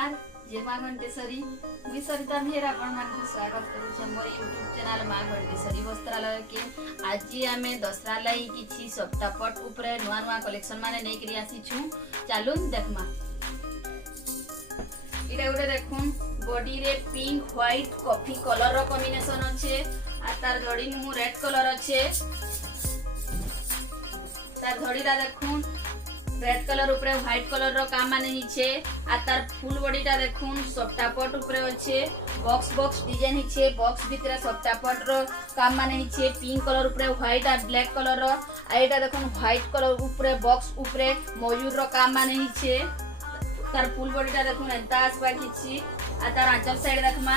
नमस्कार जय माँ घंटेश्वरी मुई सरिता मेहर आपण मानक स्वागत करूछे मोर यूट्यूब चैनल माँ घंटेश्वरी वस्त्रालय के। आज आमे दसरा लाई किछि सप्तापट उपरे नुआ नुआ कलेक्शन माने नै करी आसीछु। चालून देखमा इटा उडे देखुन बॉडी रे पिंक व्हाइट कॉफी कलर रो कॉम्बिनेशन अच्छे आ तार धड़ी मु रेड कलर अच्छे। तार धड़ीटा देखुन रेड कलर उपरे व्हाइट कलर रो काम माने हिचे आ तार फुल बॉडीटा देखुन सप्तापट उपरे अच्छे। बॉक्स बॉक्स डिजाइन हिचे बॉक्स भितरे सप्तापट रो काम माने हिचे पिंक कलर उपरे व्हाइट आ ब्लैक कलर रो आ एटा देखुन व्हाइट कलर उपरे बॉक्स उपरे मयूर रो काम माने हिचे। तार फुल बॉडीटा देखुन एंता आसबा किछि आ तार आंचल साइड देखमा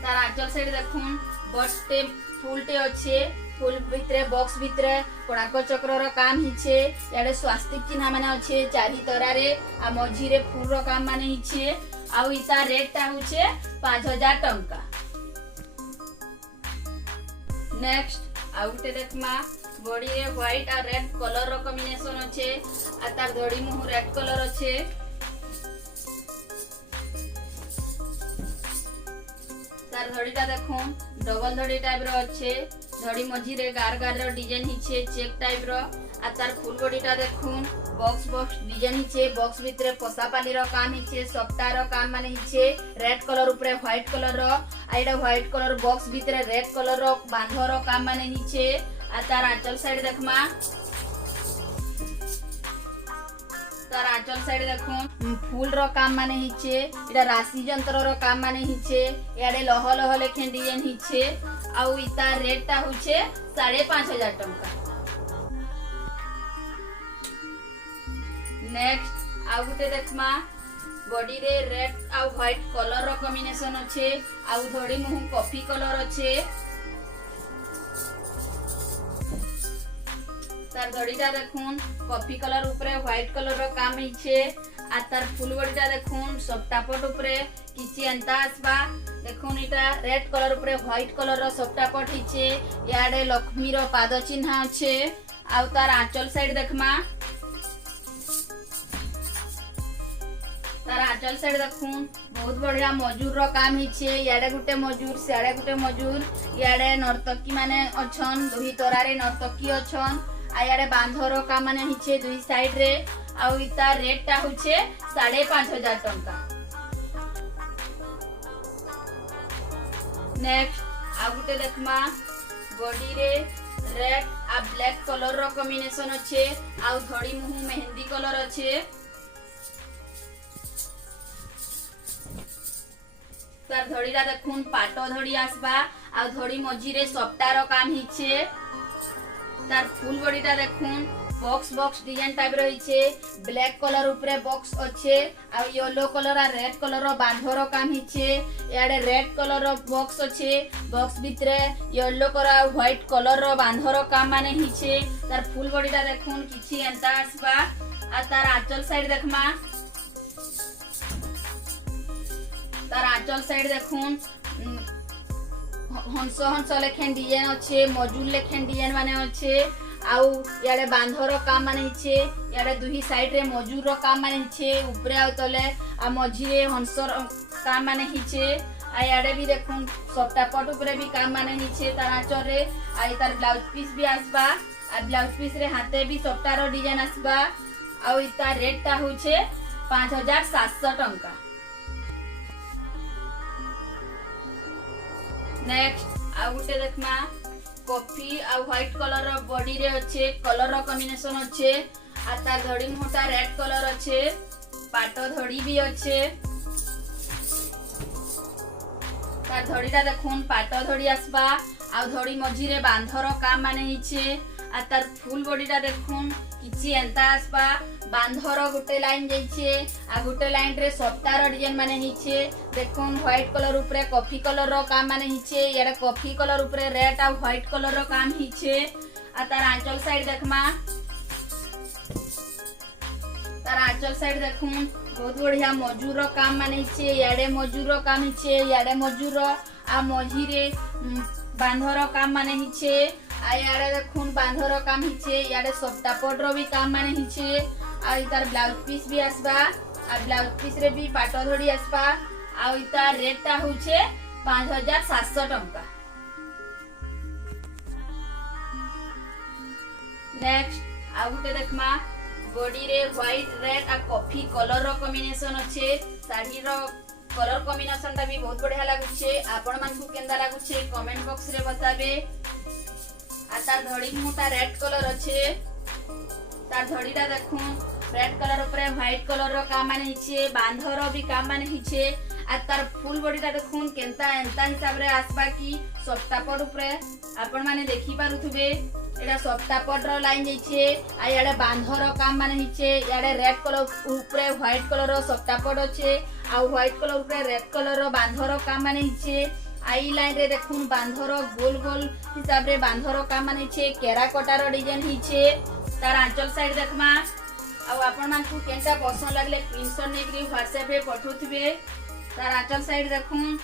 तार आंचल साइड देखुन बटटे फुलटे अच्छे। फुल भितरे बॉक्स भितरे कोणार्क चक्र रो काम हिचे याडे स्वास्तिक चिन्ह माने अच्छे चारि तरा रे आ मझी रे फूल रो काम माने हिचे आ इता रेट ता होचे 5000 टंका। नेक्स्ट आउटे देखमा बॉडी रे व्हाइट आ रेड कलर रो कॉम्बिनेशन अच्छे आ तार धड़ी मुह रेड कलर अच्छे। तार धड़ीटा देखुन डबल धड़ी टाइप रो अच्छे धड़ी मझी रे गार गार रो डिजाइन हिचे चेक टाइप रो आ तार फुल बॉडीटा देखुन बॉक्स बॉक्स डिजाइन हिचे बॉक्स भितरे पसापाली रो काम हिचे सप्ता रो काम माने हिचे रेड कलर ऊपर व्हाइट कलर रो आ एटा व्हाइट कलर बॉक्स भितरे रेड कलर रो बांधो रो काम माने हिचे आ तार आंचल साइड देखमा तार आंचल साइड देखुन फूल रो काम माने हिचे एटा राशि यंत्र रो काम माने हिचे याडे लह लह लेखे डिजाइन हिचे आउ इता रेट ता होचे 5500 टंका। नेक्स्ट आउ गुटे देखमा बॉडी रे रेड आउ व्हाइट कलर रो कॉम्बिनेशन अच्छे आउ धड़ी मुह कॉफी कलर अच्छे। तार धड़ीटा देखुन कॉफी कलर ऊपर व्हाइट कलर रो काम हिचे आ तार फुल बॉडीटा देखुन सप्तापट ऊपर किछि एंता आसबा देखुन इटा रेड कलर ऊपर व्हाइट कलर रो सप्तापट हिचे याडे लक्ष्मी रो पाद चिन्ह अच्छे आ तार आंचल साइड देखमा तार आंचल साइड देखुन बहुत बढ़िया मजूर रो काम हिचे याडे गुटे मजूर सियाडे गुटे मजूर याडे नर्तकी माने अछन दुही तरारे नर्तकी अछन आ याडे बांधो रो काम माने हिचे दुही साइड रे आ इता रेट ता होचे 5500 टंका। नेक्स्ट आ गुटे देखमा बॉडी रे रेड आ ब्लैक कलर रो कॉम्बिनेशन अच्छे आ धड़ी मुह मेहंदी कलर अच्छे। तार धड़ीरा देखुन पाटो धड़ी आसबा आ धड़ी मझी रे सप्ता रो काम हिचे। तार फुल बॉडीटा देखुन बॉक्स बॉक्स डिजाइन टाइप रो हिचे ब्लैक कलर ऊपर बॉक्स अच्छे आ येलो कलर आ रेड कलर रो बांधो रो काम हिचे याडे रेड कलर रो बॉक्स अच्छे बॉक्स भितरे येलो कलर आ व्हाइट कलर रो बांधो रो काम माने हिचे। तार फुल बॉडीटा देखुन किछि एंता आसबा आ तार आंचल साइड देखमा तार आंचल साइड देखुन हंस हंस लेखेन डिजाइन अच्छे मजूर लेखेन डिजाइन माने अच्छे आउ याडे बांधो रो काम माने हिचे याडे दुही साइड रे मजूर रो काम माने हिचे ऊपरे आ तले आ मझी रे हंस रो काम माने हिचे आ याडे भी देखुन सप्तापट ऊपरे भी काम माने हिचे तार आंचल रे आ तार ब्लाउज पीस भी आसबा आ ब्लाउज पीस रे हाथे भी सप्ता रो डिजाइन आसबा आ इता रेट ता होचे 5700 टंका। नेक्स्ट आ गुटे देखमा कॉफी आ व्हाइट कलर रो बॉडी रे अच्छे कलर रो कॉम्बिनेशन अच्छे आ तार धड़ी मोटा रेड कलर अच्छे पाटो धड़ी भी अच्छे। तार धड़ीटा देखुन पाटो धड़ी आसबा आ धड़ी मझी रे बांधो रो काम माने हिचे आ तार फुल बॉडीटा देखुन किछि एंता आसबा बांधो रो गुटे लाइन जाइछे आ गुटे लाइन रे सप्ता रो डिजाइन माने हिचे देखुन व्हाइट कलर ऊपर कॉफी कलर रो काम माने हिचे याडे कॉफी कलर ऊपर रेड आ व्हाइट कलर रो काम हिचे आ तार आंचल साइड देखमा तार आंचल साइड देखुन बहुत बढ़िया मजूर रो काम माने हिचे याडे मजूर रो काम हिचे याडे मजूर रो आ मझी रे बांधो रो काम माने हिचे आ याडे देखुन बांधो रो काम हिचे याडे सप्तापट रो भी काम माने हिचे आ इतार ब्लाउज पीस भी आसबा आ ब्लाउज पीस रे भी पाट धड़ी आसपा आ इता रेट टा होचे 5700 टंका। नेक्स्ट आ गुटे देखमा बॉडी रे व्हाइट रेड आ कॉफी कलर रो कॉम्बिनेशन अच्छे। साड़ी रो कलर कॉम्बिनेशन टा भी बहुत बढ़िया लागुछे। आपण मानकु केंदा लागुछे कमेंट बॉक्स रे बताबे। आ तार धड़ी मुटा रेड कलर अच्छे। तार धड़ी टा देखुन रेड कलर ऊपर व्हाइट कलर रो काम माने हिचे, बांधर भी काम माने हिचे। आ तार फुल बॉडी टा देखुन केंता एंता हिसाब रे आसबा की सप्तापट ऊपर आपण माने देखि पारुथुबे। एडा सप्तापट रो लाइन जइछे। आ याडे बांधर काम माने हिचे। याडे रेड कलर ऊपर व्हाइट कलर रो सप्तापट अच्छे। आ व्हाइट कलर ऊपर रेड कलर रो बांधर काम माने हिचे। आई लाइन रे देखुन बांधर गोल गोल हिसाब रे बांधर काम माने हिचे। केरा कटार डिजाइन हिचे। तार आंचल साइड देखमा आ आपण मानकु केनटा पसंद लागले स्क्रीनशॉट नेकरी व्हाट्सएप रे पठौथिबे। तार आंचल साइड देखुन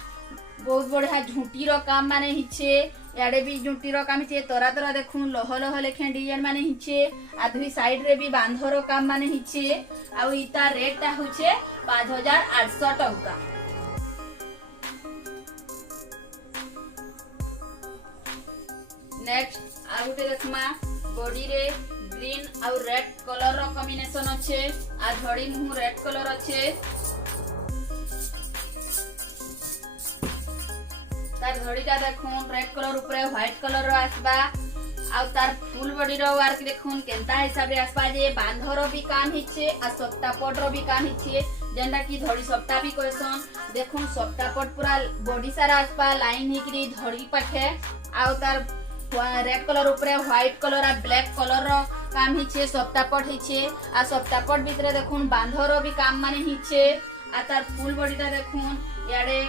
बहुत बढ़िया झुंटी रो काम माने हिचे। याडे भी झुंटी रो काम हिचे। तोरा तोरा देखुन लह लह लेखे डिजाइन माने हिचे। आधवी साइड रे भी बांधर काम माने हिचे। आ इता रेट टा होचे 5800 टंका। नेक्स्ट आ गुटे देखमा बॉडी रे ग्रीन और रेड कलर रो कॉम्बिनेशन अच्छे। आ धड़ी मुह रेड कलर अच्छे। तार धड़ी टा देखुन रेड कलर ऊपर व्हाइट कलर रो आसबा। आ तार फुल बॉडी रो वर्क देखुन केंता हिसाब रे आसबा जे बांधर भी काम हिचे आ सप्तापट रो भी काम हिचे। जेंडा की धड़ी सप्ता भी कहसन। देखुन सप्तापट पूरा बॉडी सारा आसबा लाइन हिकरी धड़ी पाखे। आ तार रेड कलर ऊपर व्हाइट कलर आ ब्लैक कलर रो काम हिचे। सप्तापट हिचे। आ सप्तापट भीतर देखुन बांधर भी काम माने हिचे। आ तार फुल बॉडी टा देखुन याडे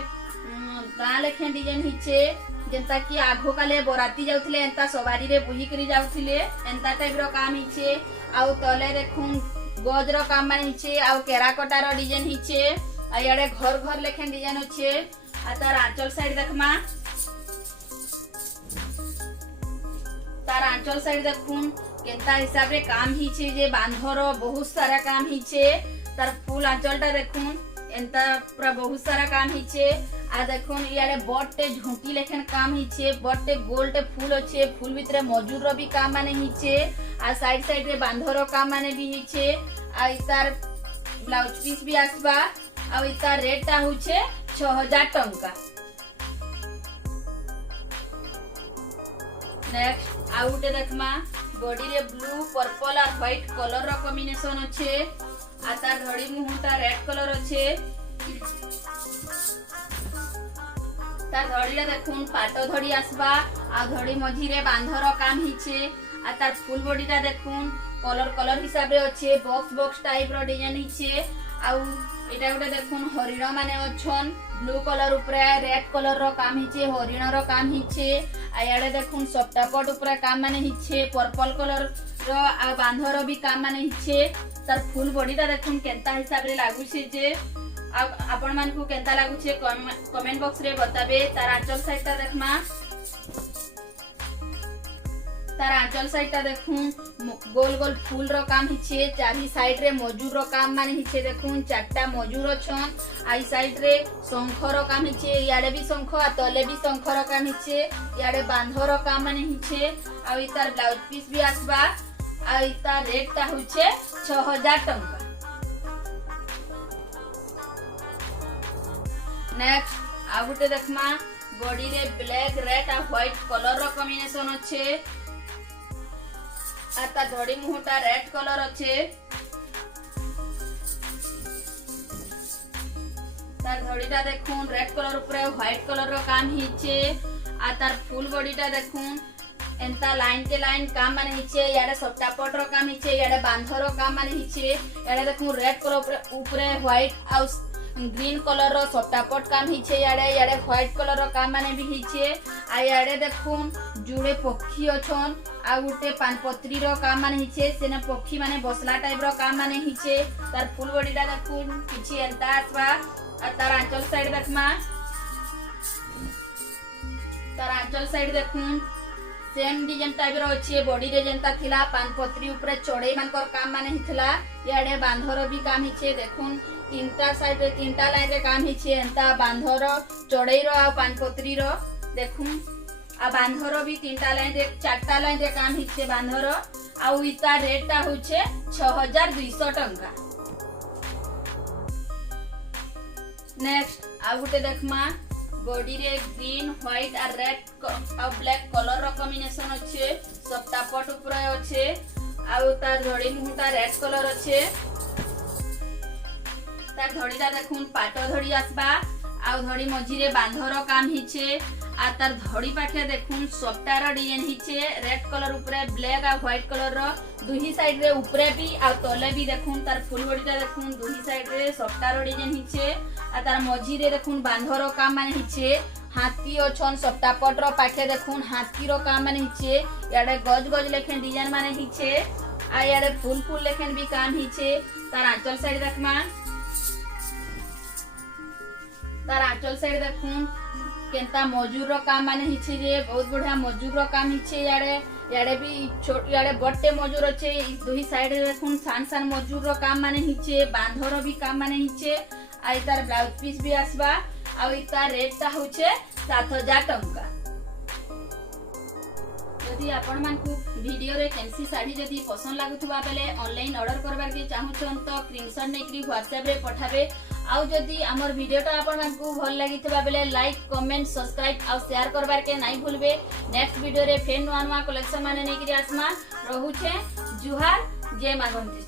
गाँ लेखे डिजाइन हिचे। जेंता की आगो काले बराती जाउथिले एंता सवारी रे बुही करी जाउथिले एंता टाइप रो काम हिचे। आउ तले देखुन गज रो काम माने हिचे। आउ केरा कटार डिजाइन हिचे। आ याडे घर घर लेखे डिजाइन अच्छे। आ तार आंचल साइड देखमा तार आंचल साइड देखुन केंता हिसाब रे काम हिचे जे बांधर बहुत सारा काम हिचे। तार फुल आंचल टा देखुन एंता पूरा बहुत सारा काम हिचे। आ देखुन याडे बटे झुंटी लेखन काम हिचे। बटे गोल्ड फूल अच्छे। फूल भीतर मजूर रो भी काम माने हिचे। आ साइड साइड रे बांधर काम माने भी हिचे। आ इतार ब्लाउज पीस भी आसबा। आ इतार रेट टा होचे 6000 टंका। नेक्स्ट आ उटे देखमा बॉडी रे ब्लू पर्पल और व्हाइट कलर रो कॉम्बिनेशन अच्छे। आ तार धड़ी मुहटा रेड कलर अच्छे। तार धड़ी रे देखुन पाटो धड़ी आसबा। आ धड़ी मझी रे बांधर काम हिचे। आ तार फुल बॉडी टा देखुन कलर कलर हिसाब रे अच्छे। बॉक्स बॉक्स टाइप रो डिजाइन हिचे। आउ एटा गुटे देखुन हरिण माने अछन। ब्लू कलर ऊपर रेड कलर रो काम हिचे। हरिण रो काम हिचे। आ याडे देखुन सप्तापट ऊपर काम माने हिचे। पर्पल कलर रो आ बांधर भी काम माने हिचे। तार फुल बॉडी टा देखुन केंता हिसाब रे लागुछे जे आपण मानकु केंता लागुछे कमेंट बॉक्स रे बताबे। तार आंचल साइड टा देखमा तार आंचल साइड टा देखुन गोल गोल फूल रो काम हिचे। चारी साइड रे मजूर रो काम माने हिचे। देखुन चारटा मजूर अछन। आई साइड रे शंख रो काम हिचे। याडे भी शंख आ तले भी शंख रो काम हिचे। याडे बांधर रो काम माने हिचे। आ इतार ब्लाउज पीस भी आसबा। आ इतार रेट टा होचे 6000 टंका। नेक्स्ट आ गुटे देखमा बॉडी रे ब्लैक रेड आ व्हाइट कलर रो कॉम्बिनेशन अच्छे। आ तार धड़ी मुहटा रेड कलर अच्छे। तार धड़ी टा देखुन रेड कलर ऊपर व्हाइट कलर रो काम हिचे। आ तार फुल बॉडी टा देखुन एंता लाइन के लाइन काम माने हिचे। याडे सप्तापट रो काम हिचे। याडे बांधर रो काम माने हिचे। याडे देखुन रेड कलर ऊपर व्हाइट आ ग्रीन कलर रो सप्तापट काम हिचे। याडे व्हाइट कलर रो काम माने भी हिचे। आ याडे देखुन जुड़े पक्षी अछन। आ गुटे पानपत्री रो काम माने हिचे। सेने पक्षी माने बसला टाइप रो काम माने हिचे। तार फुल बॉडी टा देखुन किछि एंता आसबा। आ तार आंचल साइड देखमा तार आंचल साइड देखुन सेम डिजाइन टाइप रो अच्छे बॉडी रे जेंता थिला पानपत्री ऊपर चढ़ई मानकर काम माने हिथला याडे बांधर भी काम हिचे देखुन तीनटा साइड रे तीनटा लाइन रे काम हिचे एंता बांधर चढ़ई रो आ पानपत्री रो देखुन आ बांधर भी तीनटा लाइन रे चारटा लाइन रे काम हिचे बांधर आ इता रेट ता होचे 6200 टंका। नेक्स्ट आ गुटे देखमा बॉडी रे ग्रीन व्हाइट और रेड और ब्लैक कलर रो कॉम्बिनेशन अच्छे सबटा पट ऊपर अच्छे आउ तार धड़ी मुहटा रेड कलर अच्छे तार धड़ीटा देखुन पाट धड़ी आसबा आउ धड़ी मझी रे बांधर काम हिचे आ तार धड़ी पाखे देखुन सबटार डिजाइन हिचे रेड कलर ऊपर ब्लैक और व्हाइट कलर रो दुही साइड रे ऊपर भी आ तले भी देखुन तार फुल बॉडीटा देखुन दुही साइड रे सबटार डिजाइन हिचे आ तार मझी रे देखुन बांधर काम माने हिचे हाथी अछन सबटा पट रो पाखे देखुन हाथी रो काम माने हिचे याडे गज गज लेखन डिजाइन माने हिचे आ याडे फुल फुल लेखन भी काम हिचे तार आंचल साइड देखमा तार आंचल साइड देखुन केंता मजूर रो काम माने हिचे रे बहुत बढ़िया मजूर रो काम हिचे याडे भी छोट याडे बट्टे मजूर अच्छे दुही साइड रे देखुन सान सान मजूर रो काम माने हिचे बांधर भी काम माने हिचे आ इतार ब्लाउज पीस भी आसबा आ इतार रेट ता होचे 7000 टंका। यदि आपण मानकु वीडियो रे केनसी साड़ी जदि पसंद लागुथुबा बेले ऑनलाइन ऑर्डर करबार के चाहुछन तो स्क्रीनशॉट नेकरी WhatsApp रे पठाबे आउ जदि हमर वीडियोटा आपण मानकु भल लागिथबा बेले लाइक कमेंट सब्सक्राइब आ शेयर करबार के नाही भूलबे। नेक्स्ट वीडियो रे फेन नुआ नुआ कलेक्शन माने नेकरी आसमा रहुछे जुहार जय मां गंती।